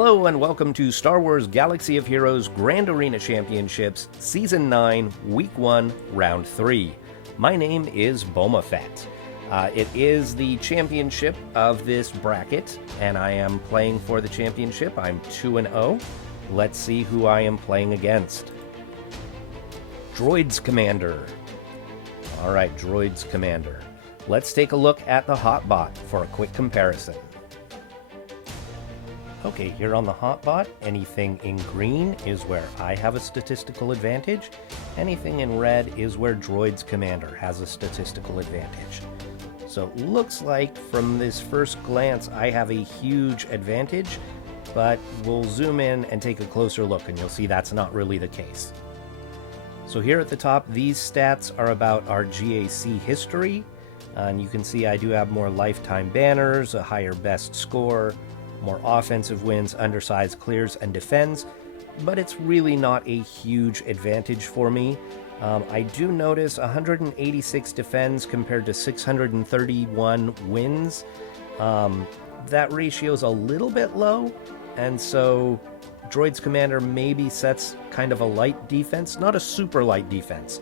Hello and welcome to Star Wars Galaxy of Heroes Grand Arena Championships Season 9, Week 1, Round 3. My name is Boma Fett. It is the championship of this bracket, and I am playing for the championship. I'm 2-0. Let's see who I am playing against. Droidscommander. Alright, Droidscommander. Let's take a look at the hotbot for a quick comparison. Okay, here on the hotbot, anything in green is where I have a statistical advantage. Anything in red is where Droidscommander has a statistical advantage. So it looks like from this first glance I have a huge advantage, but we'll zoom in and take a closer look and you'll see that's not really the case. So here at the top, these stats are about our GAC history, and you can see I do have more lifetime banners, a higher best score, more offensive wins, undersized clears, and defends, but it's really not a huge advantage for me. I do notice 186 defends compared to 631 wins. That ratio is a little bit low, and so Droidscommander maybe sets kind of a light defense, not a super light defense,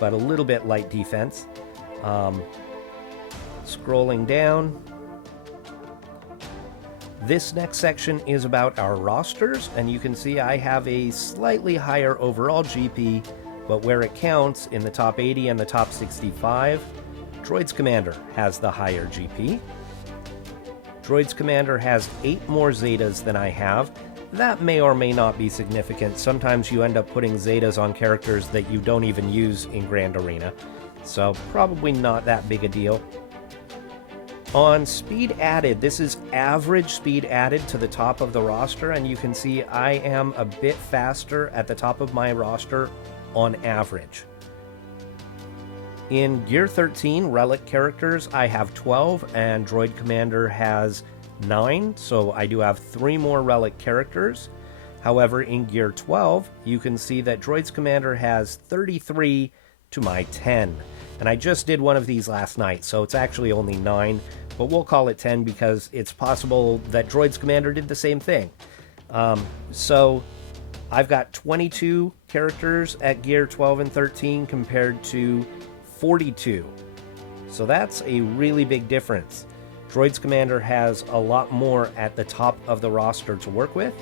but a little bit light defense. Scrolling down, this next section is about our rosters, and you can see I have a slightly higher overall GP, but where it counts in the top 80 and the top 65, Droidscommander has the higher GP. Droidscommander has 8 more Zetas than I have. That may or may not be significant. Sometimes you end up putting Zetas on characters that you don't even use in Grand Arena, so probably not that big a deal. On speed added, this is average speed added to the top of the roster, and you can see I am a bit faster at the top of my roster on average. In Gear 13, Relic characters, I have 12, and Droidscommander has 9, so I do have 3 more Relic characters. However, in Gear 12, you can see that Droidscommander has 33 to my 10. And I just did one of these last night, so it's actually only 9, but we'll call it 10 because it's possible that Droidscommander did the same thing. So I've got 22 characters at Gear 12 and 13 compared to 42. So that's a really big difference. Droidscommander has a lot more at the top of the roster to work with.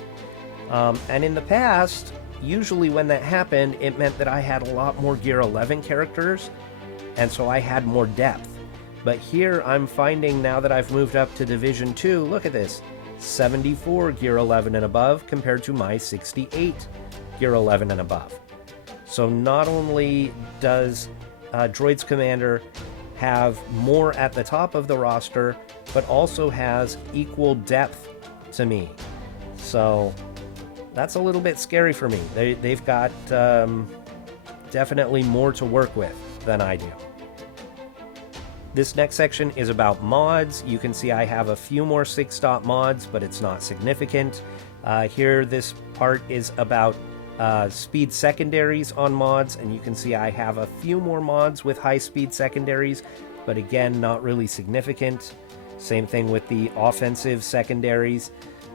And in the past, usually when that happened, it meant that I had a lot more Gear 11 characters, and so I had more depth. But here I'm finding, now that I've moved up to Division 2, look at this, 74 Gear 11 and above compared to my 68 Gear 11 and above. So not only does Droidscommander have more at the top of the roster, but also has equal depth to me. So that's a little bit scary for me. They've got definitely more to work with than I do. This next section is about mods. You can see I have a few more 6-stop mods, but it's not significant. Here, this part is about speed secondaries on mods, and you can see I have a few more mods with high speed secondaries, but again, not really significant. Same thing with the offensive secondaries.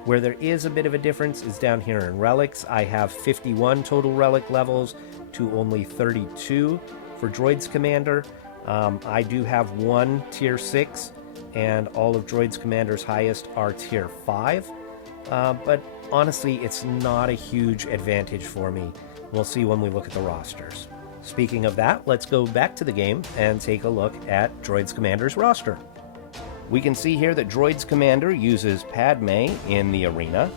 Where there is a bit of a difference is down here in relics. I have 51 total relic levels to only 32 for Droidscommander. I do have one tier 6, and all of Droidscommander's highest are tier 5. But honestly, it's not a huge advantage for me. We'll see when we look at the rosters. Speaking of that, let's go back to the game and take a look at Droidscommander's roster. We can see here that Droidscommander uses Padme in the arena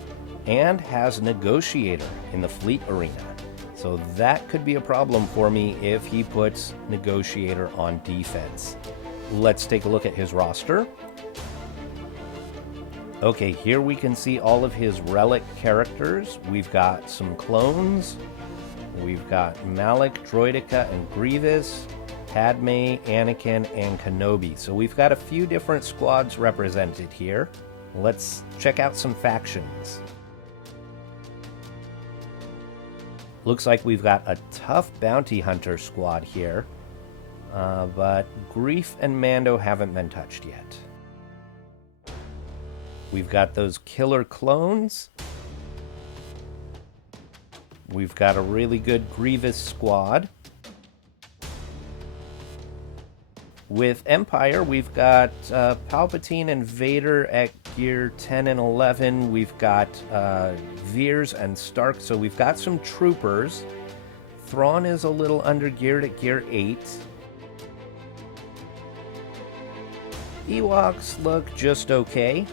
and has Negotiator in the fleet arena. So that could be a problem for me if he puts Negotiator on defense. Let's take a look at his roster. Okay, here we can see all of his relic characters. We've got some clones. We've got Malak, Droideka, and Grievous, Padme, Anakin, and Kenobi. So we've got a few different squads represented here. Let's check out some factions. Looks like we've got a tough bounty hunter squad here, but Greef and Mando haven't been touched yet. We've got those killer clones, We've got a really good Grievous squad. With Empire, we've got Palpatine and Vader at gear 10 and 11. We've got Veers and Stark, so we've got some troopers. Thrawn is a little under-geared at gear 8. Ewoks look just okay.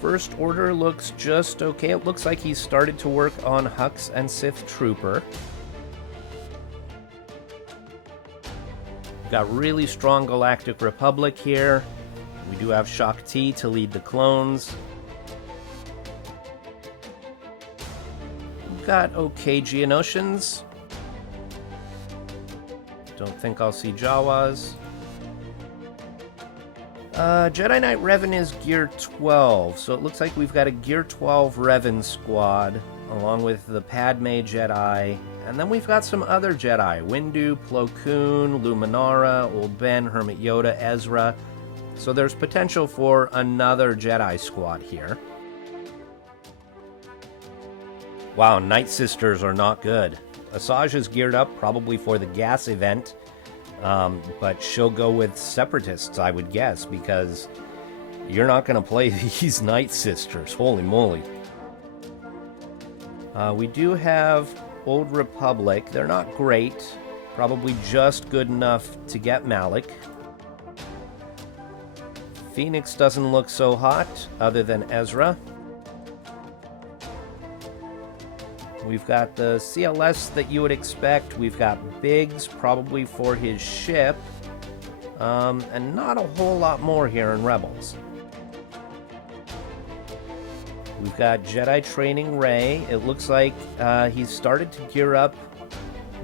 First Order looks just okay. It looks like he's started to work on Hux and Sith Trooper. Got really strong Galactic Republic here. We do have Shaak Ti to lead the clones. We've got okay Geonosians. Don't think I'll see Jawas. Jedi Knight Revan is gear 12, so it looks like we've got a gear 12 Revan squad, along with the Padme Jedi, and then we've got some other Jedi, Windu, Plo Koon, Luminara, Old Ben, Hermit Yoda, Ezra, so there's potential for another Jedi squad here. Wow, Night Sisters are not good. Asajj is geared up, probably for the gas event, but she'll go with Separatists, I would guess, because you're not going to play these Night Sisters. Holy moly. We do have Old Republic. They're not great. Probably just good enough to get Malak. Phoenix doesn't look so hot, other than Ezra. We've got the CLS that you would expect. We've got Biggs, probably for his ship. And not a whole lot more here in Rebels. We've got Jedi training Rey. It looks like he's started to gear up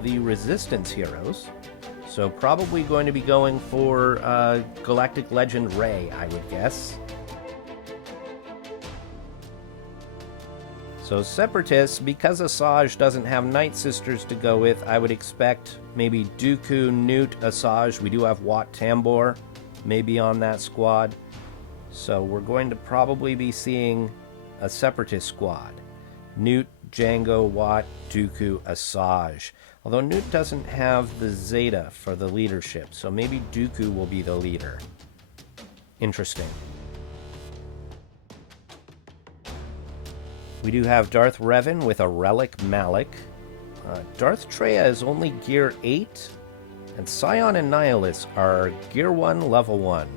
the Resistance heroes. So probably going to be going for Galactic Legend Rey, I would guess. So Separatists, because Asajj doesn't have Night Sisters to go with, I would expect maybe Dooku, Newt, Asajj. We do have Wat Tambor maybe on that squad. So we're going to probably be seeing a Separatist squad. Newt, Jango, Wat, Dooku, Asajj. Although Newt doesn't have the Zeta for the leadership, so maybe Dooku will be the leader. Interesting. We do have Darth Revan with a Relic Malak. Darth Traya is only gear 8, and Scion and Nihilus are gear 1, level 1.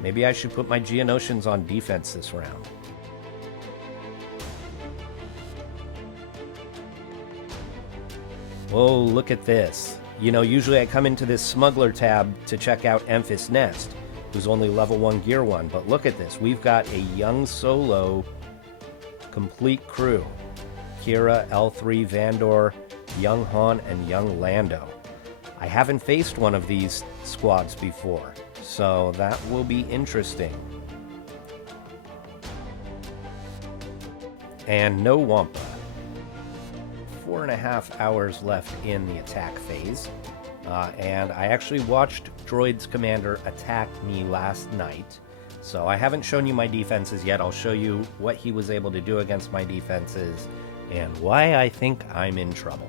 Maybe I should put my Geonosians on defense this round. Whoa, look at this. You know, usually I come into this Smuggler tab to check out Emphas Nest, who's only level 1, gear 1, but look at this. We've got a young Solo complete crew. Kira, L3, Vandor, young Han, and young Lando. I haven't faced one of these squads before, so that will be interesting. And no Wampa. 4.5 hours left in the attack phase, and I actually watched Droidscommander attack me last night. So I haven't shown you my defenses yet. I'll show you what he was able to do against my defenses and why I think I'm in trouble.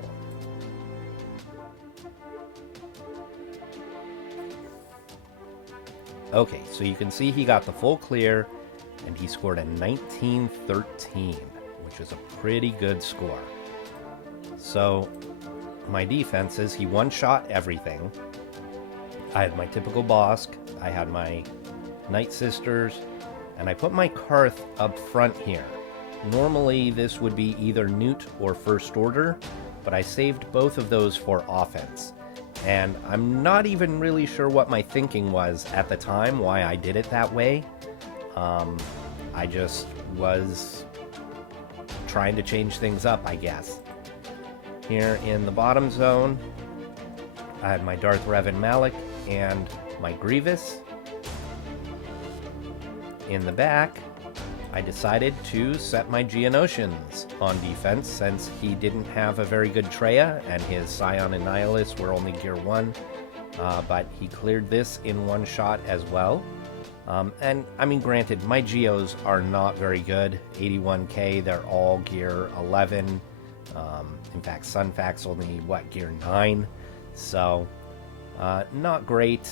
Okay, so you can see he got the full clear and he scored a 1913, which is a pretty good score. So my defenses, he one-shot everything. I had my typical Bosk. I had my Night Sisters, and I put my Karth up front here. Normally this would be either Newt or First Order, but I saved both of those for offense. And I'm not even really sure what my thinking was at the time, why I did it that way. I just was trying to change things up, I guess. Here in the bottom zone, I had my Darth Revan Malak and my Grievous. In the back, I decided to set my Geonosians on defense since he didn't have a very good Traya and his Scion and Nihilus were only gear 1, but he cleared this in one shot as well. And I mean, granted, my geos are not very good. 81k, they're all gear 11. In fact, Sunfac's only, what, gear 9? So, not great.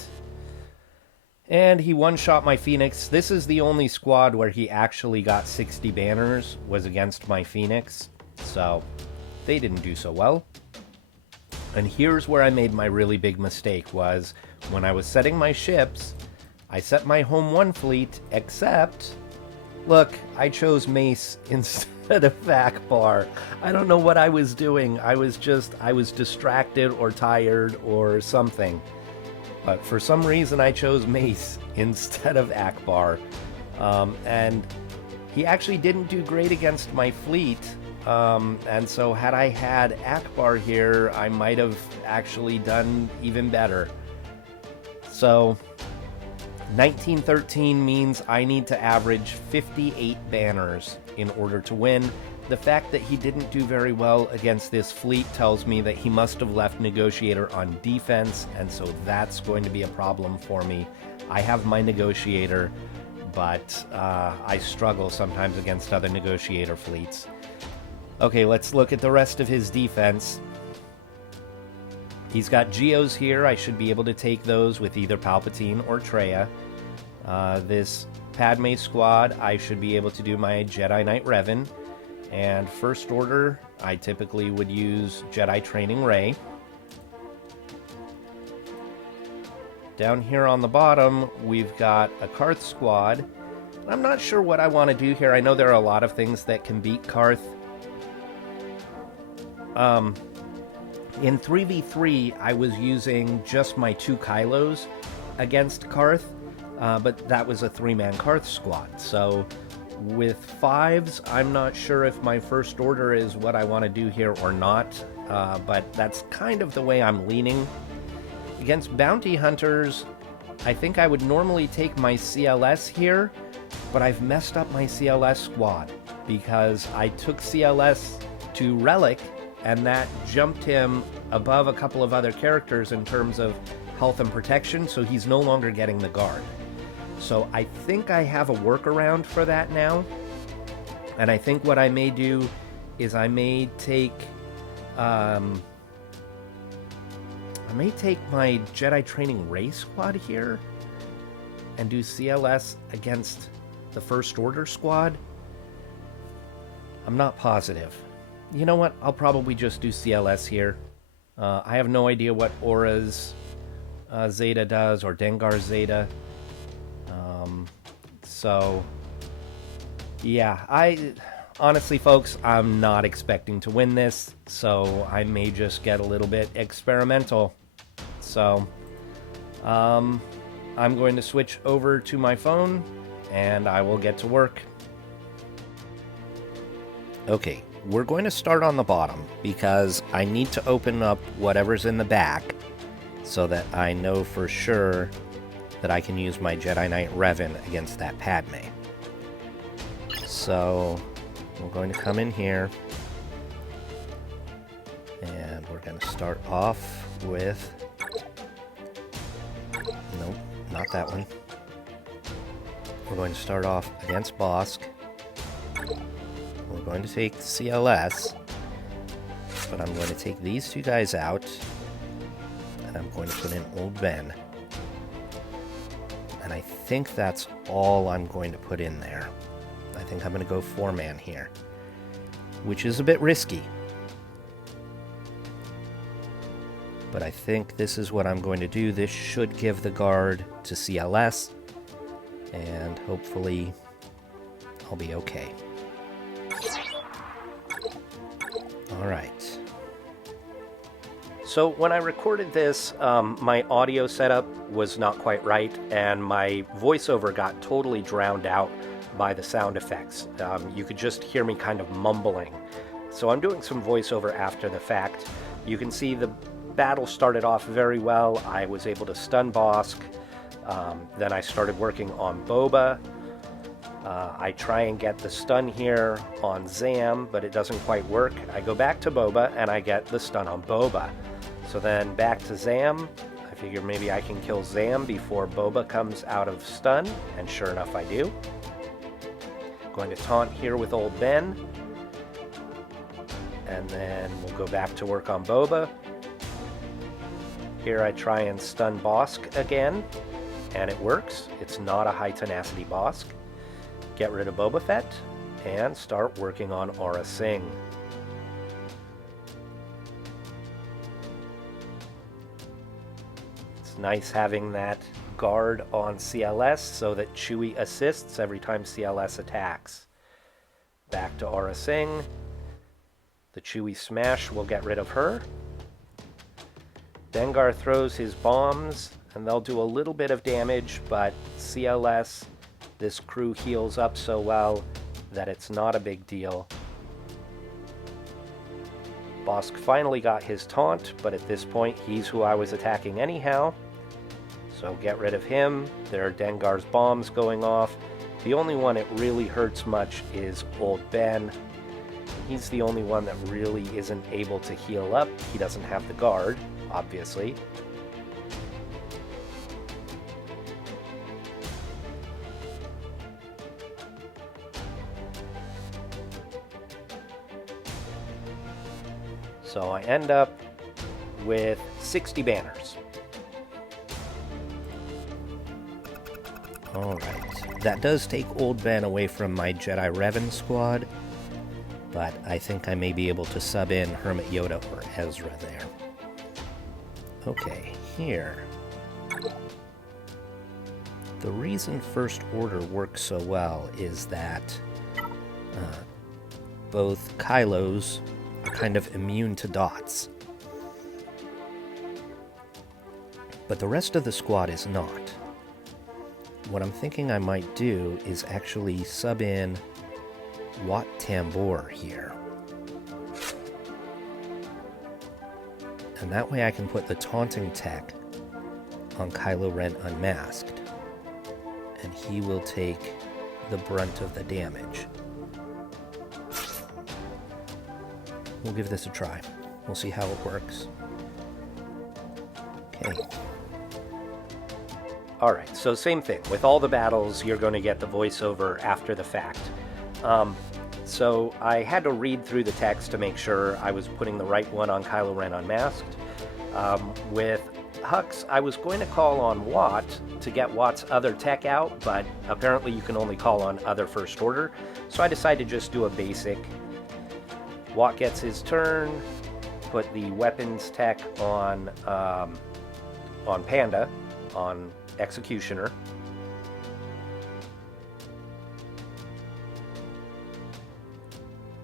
And he one-shot my Phoenix. This is the only squad where he actually got 60 banners, was against my Phoenix. So, they didn't do so well. And here's where I made my really big mistake, was when I was setting my ships, I set my home 1 fleet, except, look, I chose Mace instead of Akbar. I don't know what I was doing. I was distracted or tired or something. But for some reason I chose Mace instead of Akbar. And he actually didn't do great against my fleet. And so had I had Akbar here, I might have actually done even better. So 1913 means I need to average 58 banners in order to win. The fact that he didn't do very well against this fleet tells me that he must have left Negotiator on defense, and so that's going to be a problem for me. I have my Negotiator, but I struggle sometimes against other Negotiator fleets. Okay, let's look at the rest of his defense. He's got Geos here. I should be able to take those with either Palpatine or Traya. This Padme squad, I should be able to do my Jedi Knight Revan. And First Order, I typically would use Jedi Training Rey. Down here on the bottom, we've got a Karth squad. I'm not sure what I want to do here. I know there are a lot of things that can beat Karth. In 3v3, I was using just my 2 Kylos against Karth, but that was a 3-man Karth squad. So with 5s, I'm not sure if my First Order is what I want to do here or not, but that's kind of the way I'm leaning. Against Bounty Hunters, I think I would normally take my CLS here, but I've messed up my CLS squad because I took CLS to Relic, and that jumped him above a couple of other characters in terms of health and protection, so he's no longer getting the guard. So I think I have a workaround for that now, and I think what I may do is I may take my Jedi Training Rey squad here and do CLS against the First Order squad. I'm not positive. You know what? I'll probably just do CLS here. I have no idea what Aura's Zeta does, or Dengar's Zeta. So, yeah, honestly, folks, I'm not expecting to win this, so I may just get a little bit experimental. So, I'm going to switch over to my phone, and I will get to work. Okay. We're going to start on the bottom because I need to open up whatever's in the back so that I know for sure that I can use my Jedi Knight Revan against that Padme. So we're going to come in here and we're going to start off with... Nope, not that one. We're going to start off against Bosk. We're going to take CLS, but I'm going to take these 2 guys out, and I'm going to put in Old Ben. And I think that's all I'm going to put in there. I think I'm going to go 4-man here, which is a bit risky. But I think this is what I'm going to do. This should give the guard to CLS, and hopefully I'll be okay. Alright. So when I recorded this, my audio setup was not quite right, and my voiceover got totally drowned out by the sound effects. You could just hear me kind of mumbling. So I'm doing some voiceover after the fact. You can see the battle started off very well. I was able to stun Bosk. Then I started working on Boba. I try and get the stun here on Zam, but it doesn't quite work. I go back to Boba, and I get the stun on Boba. So then back to Zam. I Figure maybe I can kill Zam before Boba comes out of stun, and sure enough I do. Going to taunt here with Old Ben, and then we'll go back to work on Boba. Here I try and stun Bosk again, and it works. It's not a high tenacity Bosk. Get rid of Boba Fett, and start working on Aura Singh. It's nice having that guard on CLS so that Chewie assists every time CLS attacks. Back to Aura Singh. The Chewie Smash will get rid of her. Dengar throws his bombs, and they'll do a little bit of damage, but CLS, this crew heals up so well that it's not a big deal. Bosk finally got his taunt, but at this point he's who I was attacking anyhow. So get rid of him. There are Dengar's bombs going off. The only one it really hurts much is Old Ben. He's the only one that really isn't able to heal up. He doesn't have the guard, obviously. So I end up with 60 banners. Alright, that does take Old Ben away from my Jedi Revan squad, but I think I may be able to sub in Hermit Yoda or Ezra there. Okay, here. The reason First Order works so well is that both Kylos are kind of immune to dots. But the rest of the squad is not. What I'm thinking I might do is actually sub in Wat Tambor here. And that way I can put the taunting tech on Kylo Ren unmasked. And he will take the brunt of the damage. We'll give this a try. We'll see how it works. Okay. Alright, so same thing. With all the battles, you're going to get the voiceover after the fact. So I had to read through the text to make sure I was putting the right one on Kylo Ren unmasked. With Hux, I was going to call on Wat to get Wat's other tech out, but apparently you can only call on other First Order, so I decided to just do a basic. Wat gets his turn, put the weapons tech on Panda, on Executioner.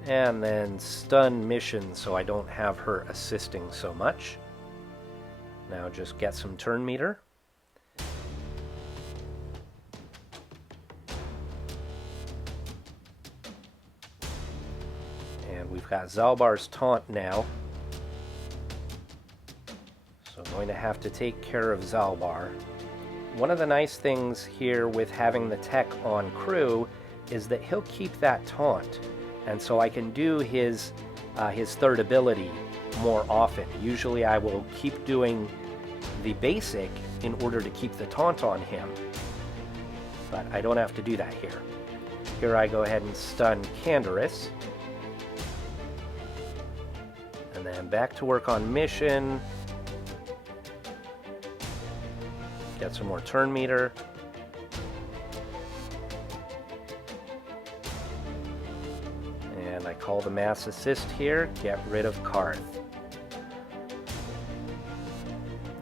And then stun Mission so I don't have her assisting so much. Now just get some turn meter. And we've got Zalbar's taunt now. So I'm going to have to take care of Zalbar. One of the nice things here with having the tech on crew is that he'll keep that taunt. And so I can do his third ability more often. Usually I will keep doing the basic in order to keep the taunt on him. But I don't have to do that here. Here I go ahead and stun Canderous. And then back to work on Mission. Get some more turn meter. And I call the mass assist here, get rid of Karth.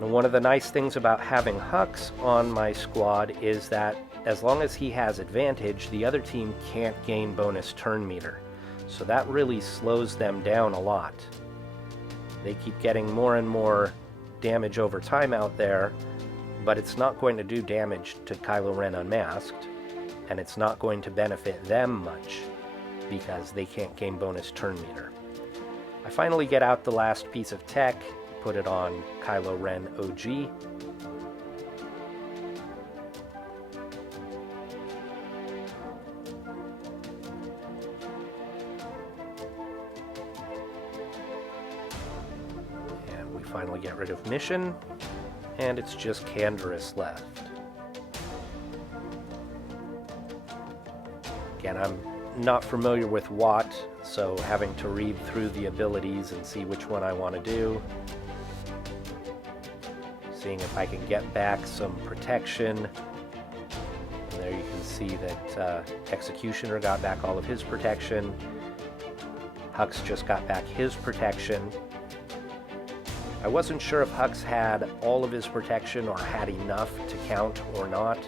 And one of the nice things about having Hux on my squad is that as long as he has advantage, the other team can't gain bonus turn meter. So that really slows them down a lot. They keep getting more and more damage over time out there, but it's not going to do damage to Kylo Ren unmasked, and it's not going to benefit them much because they can't gain bonus turn meter. I finally get out the last piece of tech, put it on Kylo Ren OG. And we finally get rid of Mission. and it's just Canderous left. Again, I'm not familiar with Watt, so having to read through the abilities and see which one I want to do. Seeing if I can get back some protection. And there you can see that Executioner got back all of his protection. Hux just got back his protection. I wasn't sure if Hux had all of his protection or had enough to count or not.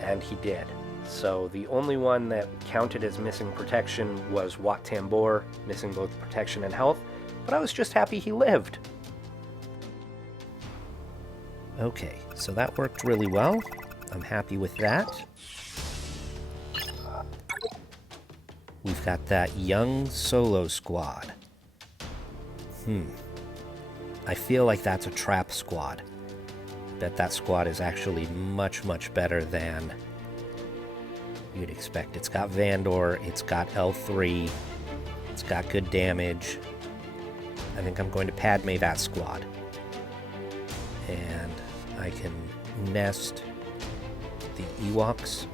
And he did. So the only one that counted as missing protection was Wat Tambor, missing both protection and health, but I was just happy he lived. Okay, so that worked really well. I'm happy with that. We've got that young solo squad. I feel like that's a trap squad. Bet that squad is actually much, much better than you'd expect. It's got Vandor, it's got L3, it's got good damage. I think I'm going to Padme that squad. And I can nest the Ewoks.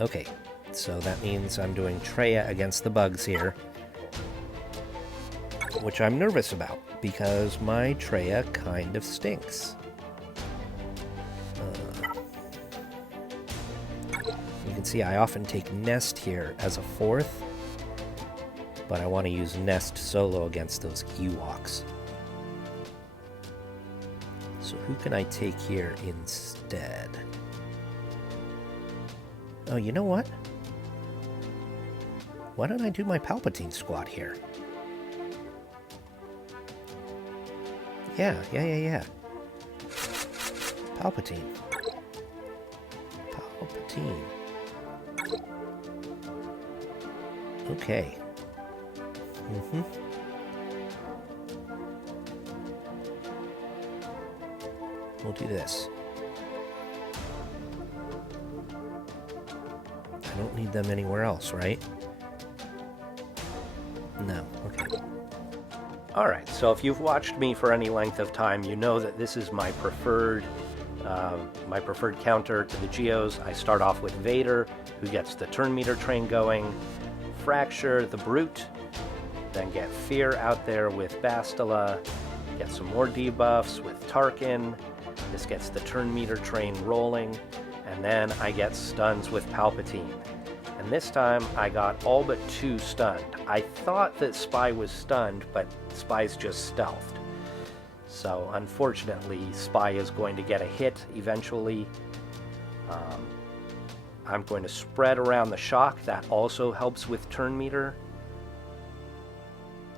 Okay, so that means I'm doing Traya against the bugs here, which I'm nervous about, because my Traya kind of stinks. You can see I often take Nest here as a fourth, but I want to use Nest solo against those Ewoks. So who can I take here instead? Oh, you know what? Why don't I do my Palpatine squad here? Yeah. Palpatine. Okay. We'll do this. I don't need them anywhere else, right? No, okay. Alright, so if you've watched me for any length of time, you know that this is my preferred counter to the Geos. I start off with Vader, who gets the turn meter train going, Fracture the Brute, then get Fear out there with Bastila, get some more debuffs with Tarkin. This gets the turn meter train rolling, and then I get stuns with Palpatine. And this time I got all but 2 stunned. I thought that Spy was stunned, but Spy's just stealthed. So unfortunately, Spy is going to get a hit eventually. I'm going to spread around the shock. That also helps with turn meter.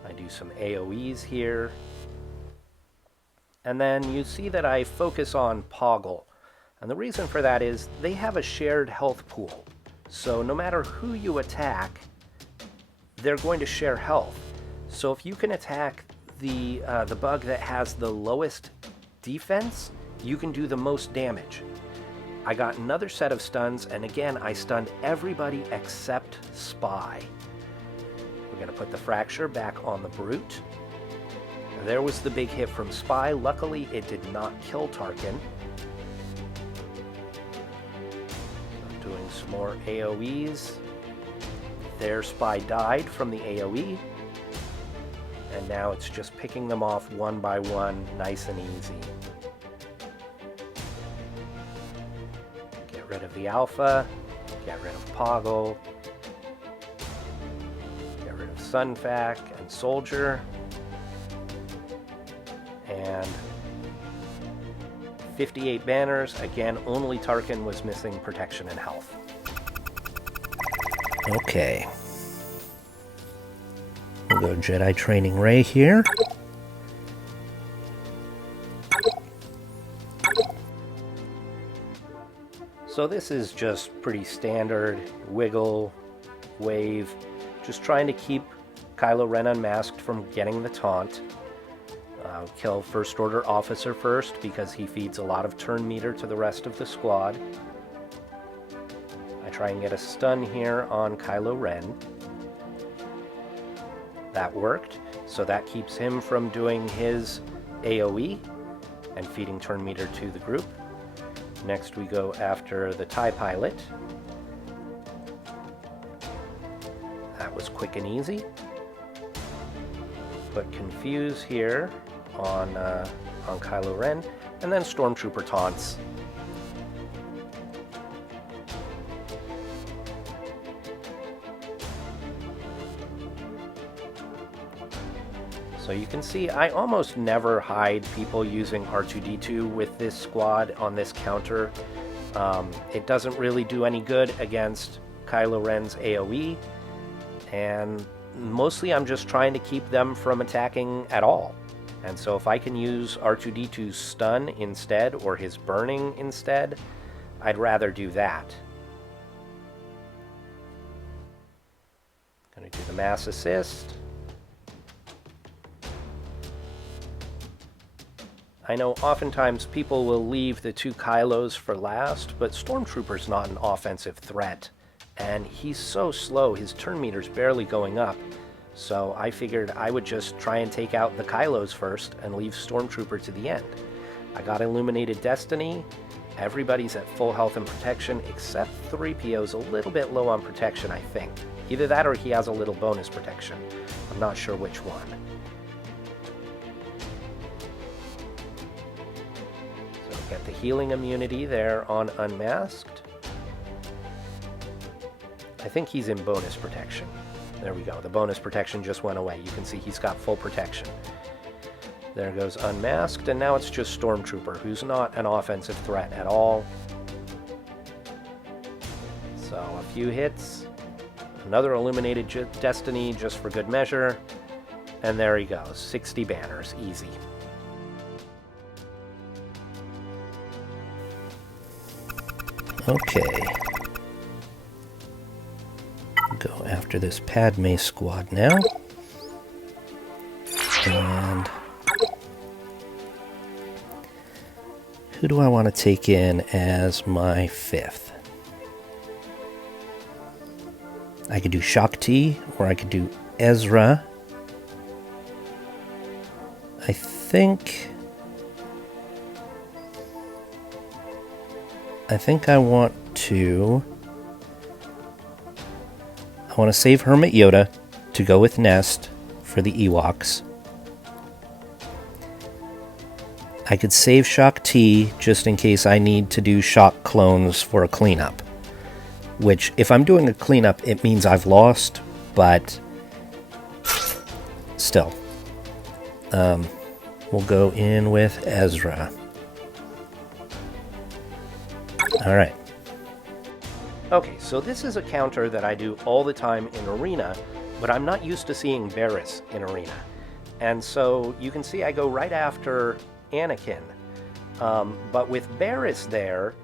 I do some AoEs here. And then you see that I focus on Poggle. And the reason for that is they have a shared health pool. So no matter who you attack, they're going to share health. So if you can attack the bug that has the lowest defense, you can do the most damage. I got another set of stuns, and again, I stunned everybody except Spy. We're going to put the Fracture back on the Brute. There was the big hit from Spy. Luckily, it did not kill Tarkin. I'm doing some more AoEs. There, Spy died from the AoE. And now it's just picking them off one by one, nice and easy. Get rid of the Alpha. Get rid of Poggle. Get rid of Sunfac and Soldier. And 58 banners. Again, only Tarkin was missing protection and health. Okay. We'll go Jedi Training Rey here. So this is just pretty standard. Wiggle, wave. Just trying to keep Kylo Ren unmasked from getting the taunt. Kill First Order Officer first because he feeds a lot of turn meter to the rest of the squad. I try and get a stun here on Kylo Ren. That worked, so that keeps him from doing his AoE and feeding turn meter to the group. Next we go after the TIE pilot. That was quick and easy. Put Confuse here on Kylo Ren, and then Stormtrooper taunts. So you can see I almost never hide people using R2-D2 with this squad on this counter. It doesn't really do any good against Kylo Ren's AoE, and mostly I'm just trying to keep them from attacking at all. And so if I can use R2-D2's stun instead, or his burning instead, I'd rather do that. Gonna do the mass assist. I know oftentimes people will leave the 2 Kylos for last, but Stormtrooper's not an offensive threat. And he's so slow, his turn meter's barely going up. So I figured I would just try and take out the Kylos first and leave Stormtrooper to the end. I got Illuminated Destiny. Everybody's at full health and protection, except 3PO's a little bit low on protection, I think. Either that or he has a little bonus protection. I'm not sure which one. Get the healing immunity there on Unmasked. I think he's in bonus protection. There we go. The bonus protection just went away. You can see he's got full protection. There goes Unmasked, and now it's just Stormtrooper, who's not an offensive threat at all. So a few hits. Another Illuminated Destiny just for good measure. And there he goes. 60 banners. Easy. Okay. Go after this Padme squad now. And who do I want to take in as my 5th? I could do Shaak Ti, or I could do Ezra. I think I want to save Hermit Yoda to go with Nest for the Ewoks. I could save Shaak Ti just in case I need to do Shock clones for a cleanup. Which, if I'm doing a cleanup, it means I've lost, but still. We'll go in with Ezra. Alright. Okay, so this is a counter that I do all the time in Arena, but I'm not used to seeing Barriss in Arena. And so you can see I go right after Anakin. But with Barriss there,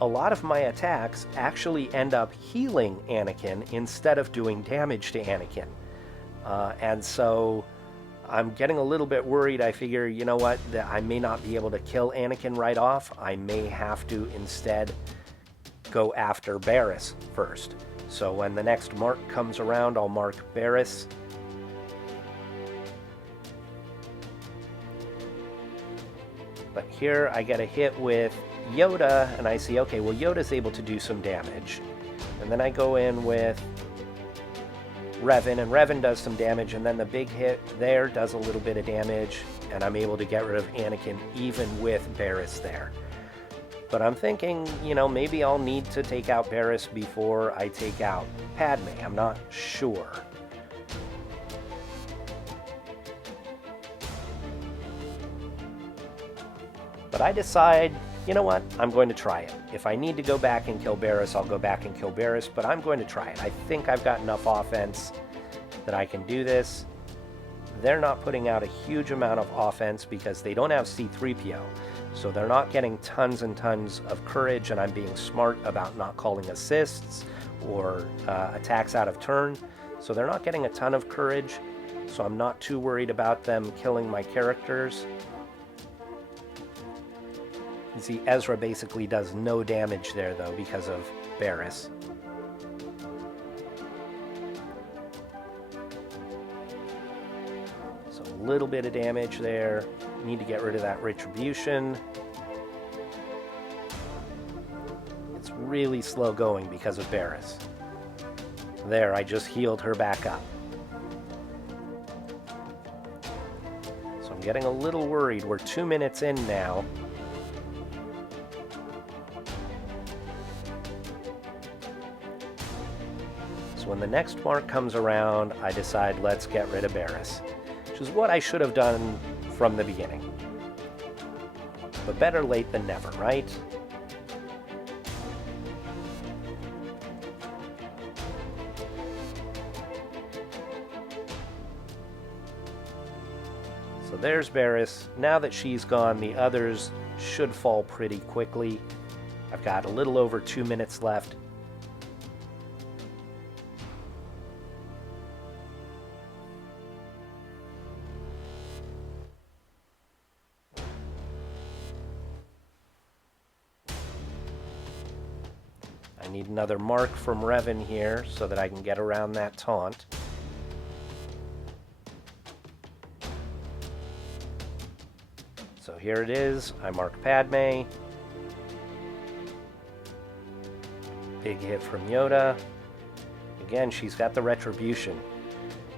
a lot of my attacks actually end up healing Anakin instead of doing damage to Anakin. And so I'm getting a little bit worried. I figure, you know what, that I may not be able to kill Anakin right off. I may have to instead go after Barriss first. So when the next mark comes around, I'll mark Barriss. But here I get a hit with Yoda, and I see, okay, well, Yoda's able to do some damage. And then I go in with Revan, and Revan does some damage, and then the big hit there does a little bit of damage, and I'm able to get rid of Anakin even with Barriss there. But I'm thinking, you know, maybe I'll need to take out Barriss before I take out Padme. I'm not sure. But I decide, you know what, I'm going to try it. If I need to go back and kill Barriss, I'll go back and kill Barriss, but I'm going to try it. I think I've got enough offense that I can do this. They're not putting out a huge amount of offense because they don't have C-3PO. So they're not getting tons and tons of courage, and I'm being smart about not calling assists or attacks out of turn. So they're not getting a ton of courage, so I'm not too worried about them killing my characters. You see, Ezra basically does no damage there, though, because of Barriss. little bit of damage there. Need to get rid of that retribution. It's really slow going because of Barris. There, I just healed her back up. So I'm getting a little worried. We're 2 minutes in now. So when the next mark comes around, I decide let's get rid of Barris, which is what I should have done from the beginning. But better late than never, right? So there's Barris. Now that she's gone, the others should fall pretty quickly. I've got a little over 2 minutes left. I need another mark from Revan here so that I can get around that taunt. So here it is. I mark Padme. Big hit from Yoda. Again, she's got the retribution,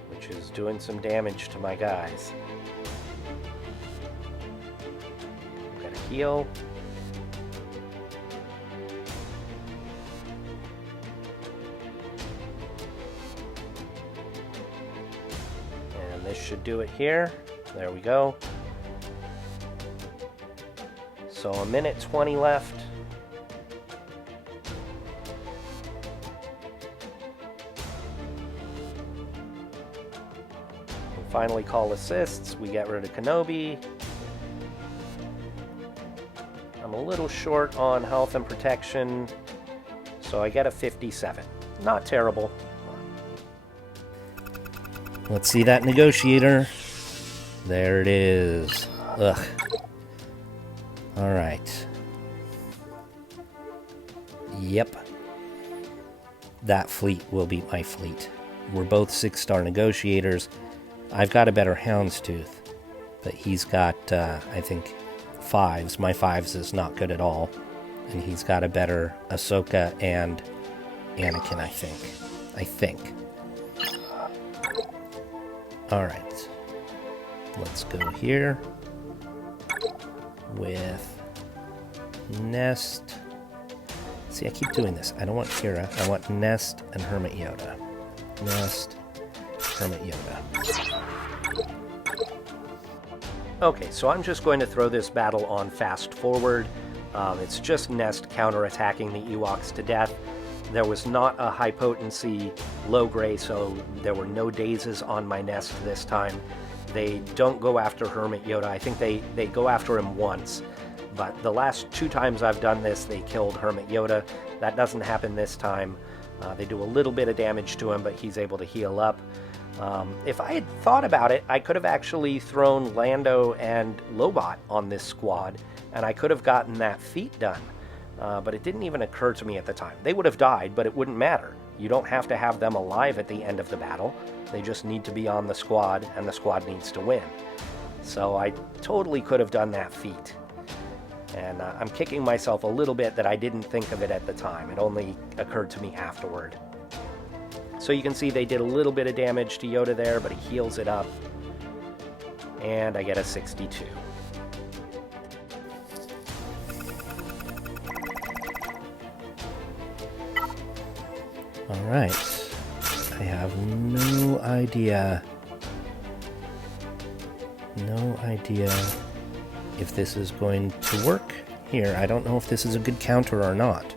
which is doing some damage to my guys. Got a heal. And this should do it here. There we go. So a minute 20 left. And finally call assists. We get rid of Kenobi. I'm a little short on health and protection, so I get a 57. Not terrible. Let's see that negotiator. There it is. Ugh. All right. Yep. That fleet will beat my fleet. We're both 6-star negotiators. I've got a better Houndstooth, but he's got, I think, 5s. My 5s is not good at all. And he's got a better Ahsoka and Anakin, I think. All right. Let's go here with Nest. See, I keep doing this. I don't want Kira. I want Nest and Hermit Yoda. Nest, Hermit Yoda. Okay, so I'm just going to throw this battle on fast forward. It's just Nest counterattacking the Ewoks to death. There was not a high potency low gray, so there were no dazes on my Nest this time. They don't go after Hermit Yoda. I think they go after him once, but the last 2 times I've done this, they killed Hermit Yoda. That doesn't happen this time. They do a little bit of damage to him, but he's able to heal up. If I had thought about it, I could have actually thrown Lando and Lobot on this squad, and I could have gotten that feat done. But it didn't even occur to me at the time. They would have died, but it wouldn't matter. You don't have to have them alive at the end of the battle. They just need to be on the squad, and the squad needs to win. So I totally could have done that feat. And I'm kicking myself a little bit that I didn't think of it at the time. It only occurred to me afterward. So you can see they did a little bit of damage to Yoda there, but he heals it up. And I get a 62. Alright, I have no idea if this is going to work here. I don't know if this is a good counter or not.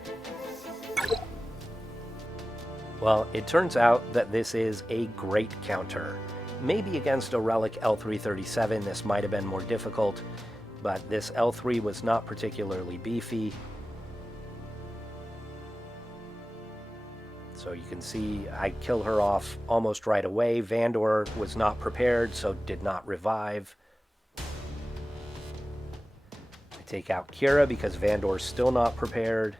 Well, it turns out that this is a great counter. Maybe against a Relic L337 this might have been more difficult, but this L3 was not particularly beefy. So you can see I kill her off almost right away. Vandor was not prepared, so did not revive. I take out Kira because Vandor's still not prepared.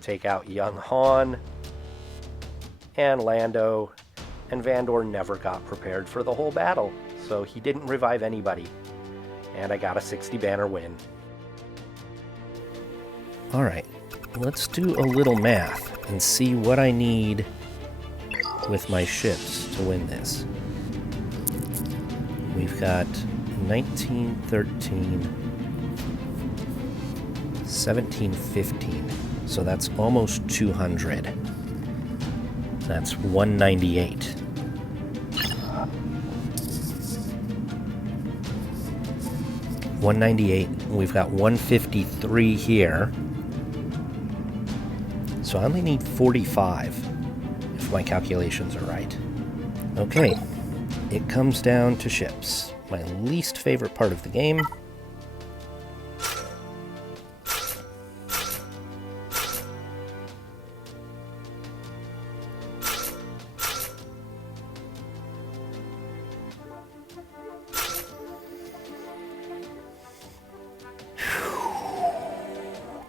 Take out young Han and Lando, and Vandor never got prepared for the whole battle, so he didn't revive anybody. And I got a 60 banner win. Alright, let's do a little math and see what I need with my ships to win this. We've got 19, 13, 17, 15. So that's almost 200. That's 198. We've got 153 here. So I only need 45, if my calculations are right. Okay, it comes down to ships. My least favorite part of the game.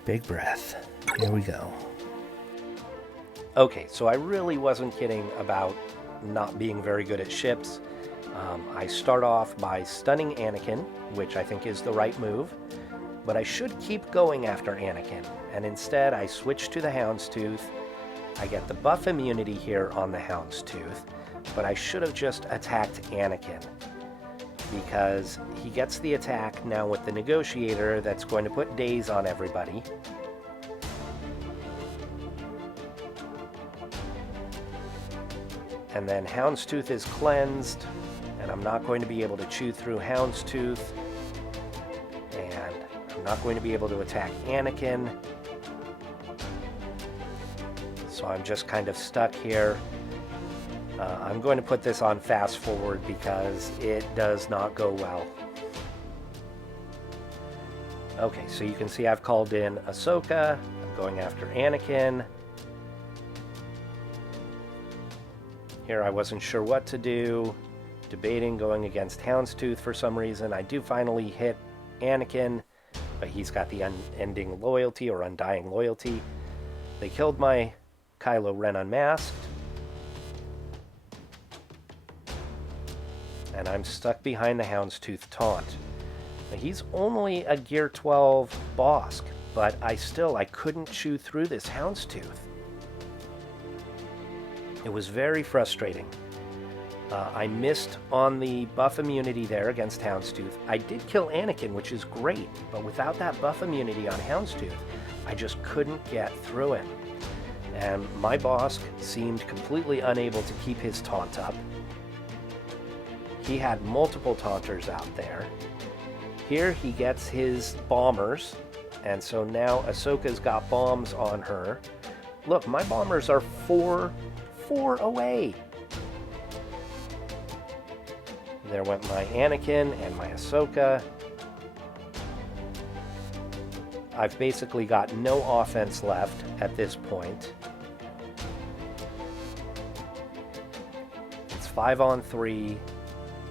Big breath. Here we go. Okay, so I really wasn't kidding about not being very good at ships. I start off by stunning Anakin, which I think is the right move, but I should keep going after Anakin, and instead I switch to the Houndstooth. I get the buff immunity here on the Houndstooth, but I should have just attacked Anakin, because he gets the attack now with the Negotiator that's going to put daze on everybody. And then Houndstooth is cleansed, and I'm not going to be able to chew through Houndstooth, and I'm not going to be able to attack Anakin. So I'm just kind of stuck here. I'm going to put this on fast forward because it does not go well. Okay, so you can see I've called in Ahsoka. I'm going after Anakin. Here I wasn't sure what to do, debating going against Houndstooth for some reason. I do finally hit Anakin, but he's got the unending loyalty or undying loyalty. They killed my Kylo Ren unmasked. And I'm stuck behind the Houndstooth taunt. Now, he's only a Gear 12 Bosk, but I couldn't chew through this Houndstooth. It was very frustrating. I missed on the buff immunity there against Houndstooth. I did kill Anakin, which is great, but without that buff immunity on Houndstooth, I just couldn't get through him. And my Bosk seemed completely unable to keep his taunt up. He had multiple taunters out there. Here he gets his bombers, and so now Ahsoka's got bombs on her. Look, my bombers are four away. There went my Anakin and my Ahsoka. I've basically got no offense left at this point. It's 5-on-3.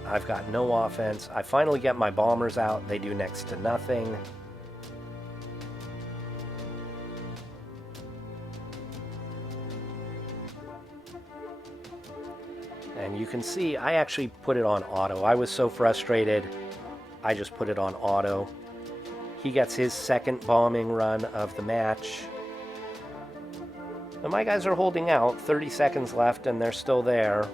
I've got no offense. I finally get my bombers out. They do next to nothing. And you can see I actually put it on auto. I was so frustrated, I just put it on auto. He gets his second bombing run of the match. Now my guys are holding out, 30 seconds left, and they're still there.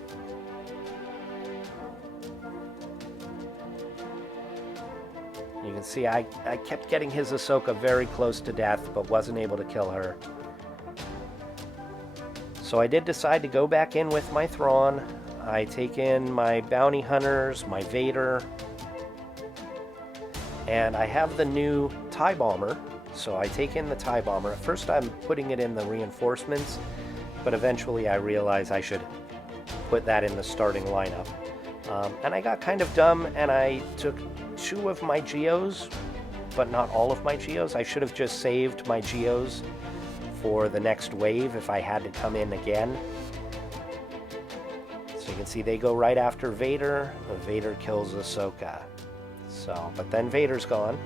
You can see I kept getting his Ahsoka very close to death, but wasn't able to kill her. So I did decide to go back in with my Thrawn. I take in my bounty hunters, my Vader, and I have the new TIE Bomber, so I take in the TIE Bomber. At first I'm putting it in the reinforcements, but eventually I realize I should put that in the starting lineup. And I got kind of dumb, and I took 2 of my Geos, but not all of my Geos. I should have just saved my Geos for the next wave if I had to come in again. So you can see they go right after Vader. Vader kills Ahsoka. So, but then Vader's gone.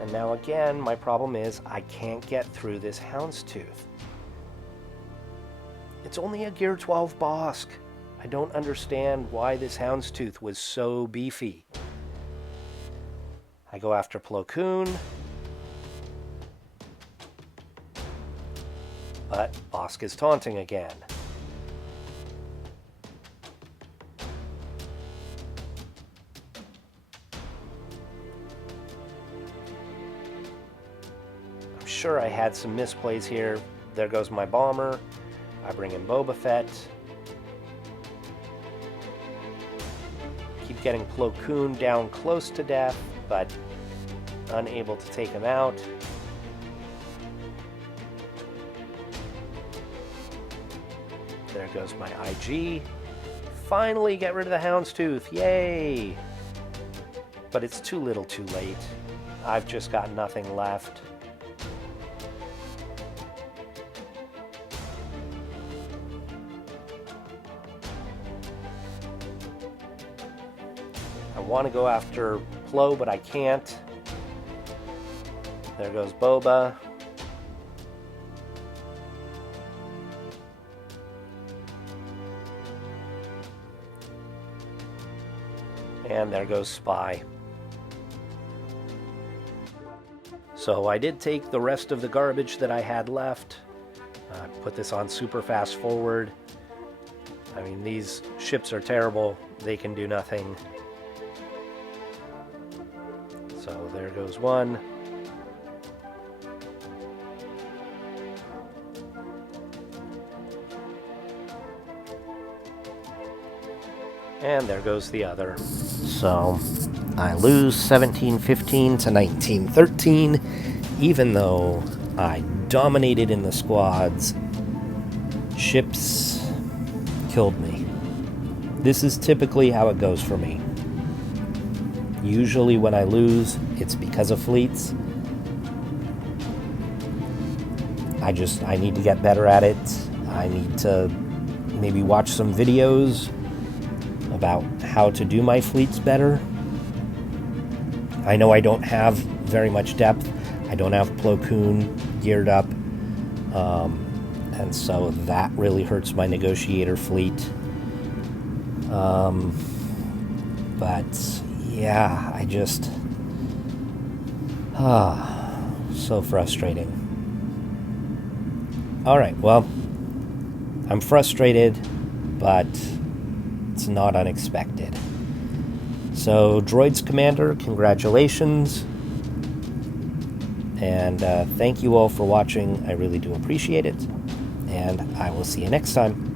And now again, my problem is I can't get through this Houndstooth. It's only a Gear 12 Bosk. I don't understand why this Houndstooth was so beefy. I go after Plo Koon. But Bosk is taunting again. I'm sure I had some misplays here. There goes my bomber. I bring in Boma Fett. Keep getting Plo Koon down close to death, but unable to take him out. There goes my IG. Finally get rid of the Houndstooth, yay! But it's too little too late. I've just got nothing left. I want to go after Plo, but I can't. There goes Boba. And there goes Spy. So I did take the rest of the garbage that I had left. Put this on super fast forward. I mean, these ships are terrible. They can do nothing. So there goes one. And there goes the other. So I lose 17-15 to 19-13, even though I dominated in the squads. Ships killed me. This is typically how it goes for me. Usually when I lose, it's because of fleets. I need to get better at it. I need to maybe watch some videos about how to do my fleets better. I know I don't have very much depth. I don't have Plo Koon geared up. And so that really hurts my negotiator fleet. But yeah, I just... so frustrating. Alright, well, I'm frustrated, but it's not unexpected. So, Droidscommander, congratulations. And thank you all for watching. I really do appreciate it. And I will see you next time.